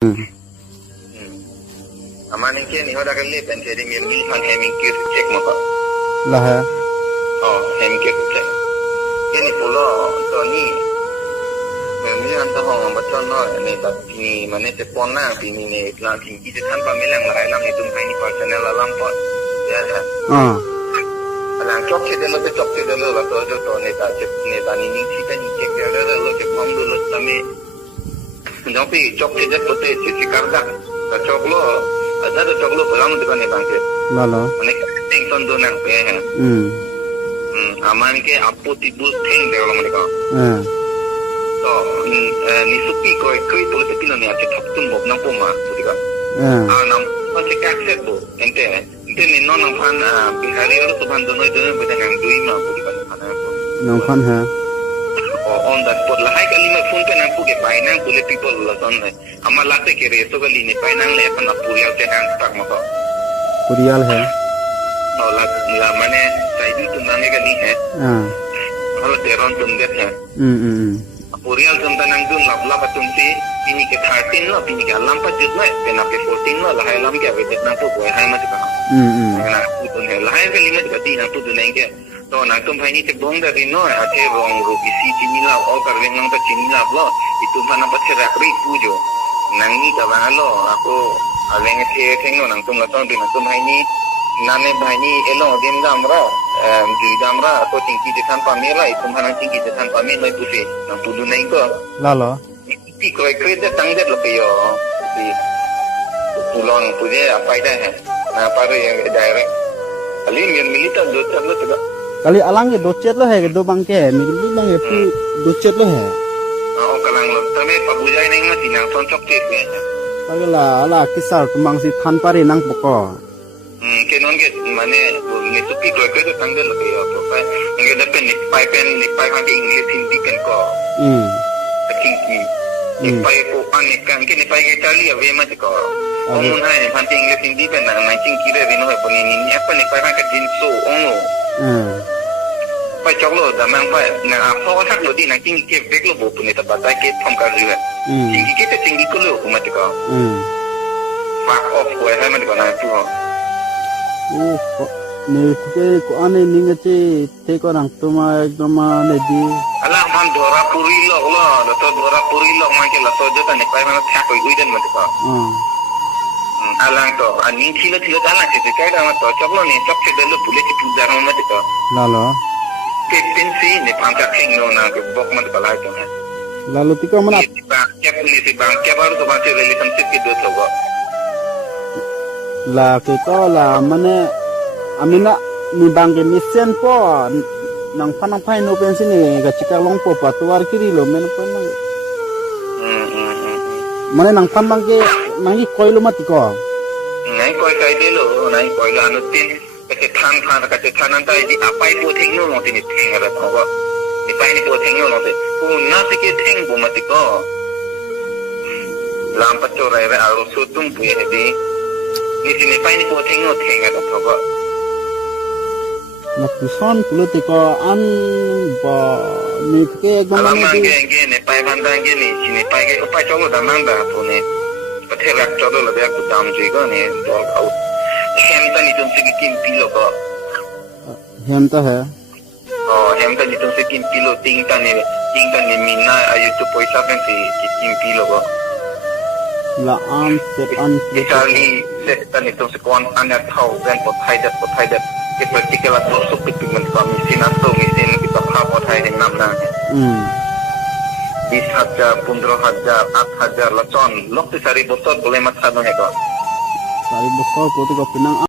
Amanin ke ni hoda kali pen jadi mirmi kan heming ke cek maka lah है oh hem ke cek ini pula to ni mirmi anta ho macam no ni tak ni mana telefon na ini ni lah tinggi je tanpa melang lah elang itu ini personal alam pot ya alang cok ke dulu lah to ni tak cek ni tak ni kita ni cek dia lo cek bom dulu tapi tapi cok ke dia pote cek karda cok lo ada tu cok lo pulang tu kan ni bangke lalu mana ting ton do nang pe hai aman ke apu tibu ting de lo mereka to ni supi ko pula tepi lo ni ache thap tum bob nang poma budika nam ache kaset bo ente ni non nang phan bihari ro to phan donoi do be nang dui ma budika khana nang phan ha on that spot la hai kali me phone pe nang pu ke pai nang pule people la son amma late ke re so kali ni pai nang le apna purial te nang tak ma ko पुरियाल है और ला माने साइड तुम नाने का नहीं है और तेरन तुम देख है पुरियाल तुम तनंग तुम लबला तुम सी ini ke 13 lah ini ke alam pa jut mai pena ke 14 lah lahai lam ke ave na pu ko hai mat ka na pu tu ne lahai ke limit ka ti na pu tu nei ke to na tum phai ni te bong da ri no a the bong ru ki si chini la o kar leng nang ta chini la lo itu phana pa the rakri pu jo nang ni ka ba lo ako aleng the theng no nang tum la ton na tum hai ni nane bhai ni elo din damra ju damra ko tingki de than pa me la itu phana tingki de than pa me mai pu se na pu du nei ko lalu Pi koi kerja tangga lebih yo, di pulang punya apa itu है, ना पर direct, kali militer दो चल लो चला, kali alang ke दो चेत लो है के दो bangke है मिली bang ये pu दो चेत लो है oh kalang lo, tapi pabujai neng mah tinang son cok cek ya, kali lah ala kisar tumang si than pari nang poko kenon ke mana, ni tu pi koi kerja tangga lebih yo, tu kan, enggak dapat nipai kan ke English Hindi kan ko, tinggi. Nipai ko kan ke nipai ke cali ya we mat ko omun hai phanti English Hindi pe na mancing kire rino hai poni ni apa nipai kan ke jinso ongo pa choklo da mang pa na apho thak lo di na king ke bek lo bo puni ta bata ke thom ka riwa king ke te king ko lo mat ko fuck off ko hai mat ko na tu ho ne ke ko ane ninga che te ko rang tuma ekdom ne di alang phan dhora puri lo to dhora puri lo ma ke la to jota ne pai ma thak koi uiden mat ko alang to aning thilo dala che kai da ma to choklo ni chok che delo bule che puja ro mat ko lalu ke pinsi ne phan ka kheng no na ke bok mat ko lai to hai lalu tiko mana क्या police bank क्या बार तो बात रिलेशनशिप की दो लोगों la ke to la mane amina ni bang ke misen po nang panang pai no pensi ni ga chika long po patuar kiri lo men po mang mane nang pan bang ke nangi koi lo mati ko नहीं कोई कह दे लो नहीं कोई लो अनुतिन के थान के थान अंता इदी अपाई पो थेंग नो नोते नि थेंग रा तो को नि पाई नि पो थेंग नो नोते को ना से के थेंग बो मति को लाम पचो रे रे आरो सु तुम पु ये दे नि सिनि पाई नि पो थेंग नो थेंग रा तो को na puson pulo te ko an ba ni ke ekdom alam nge ne pai banda nge ni sini pai ke upai cholo da manda po ne pathe rak cholo la de ku dam ji ko ne dol out hem ta ni tum se ki kim pilo ko hem ta hai hem ta ni tum se kim pilo ting ta ni minna ayu tu poisa pen se ki kim pilo ko la am se an Charlie set ta ni tum se kon an thau ben po thai dat ke practical at so pigment ko mesin ato mesin kita pha po thai ding nam na 20,000 15,000 8,000 lachon lokti sari bosot boleh mat sa no he ko sari bosot ko to pinang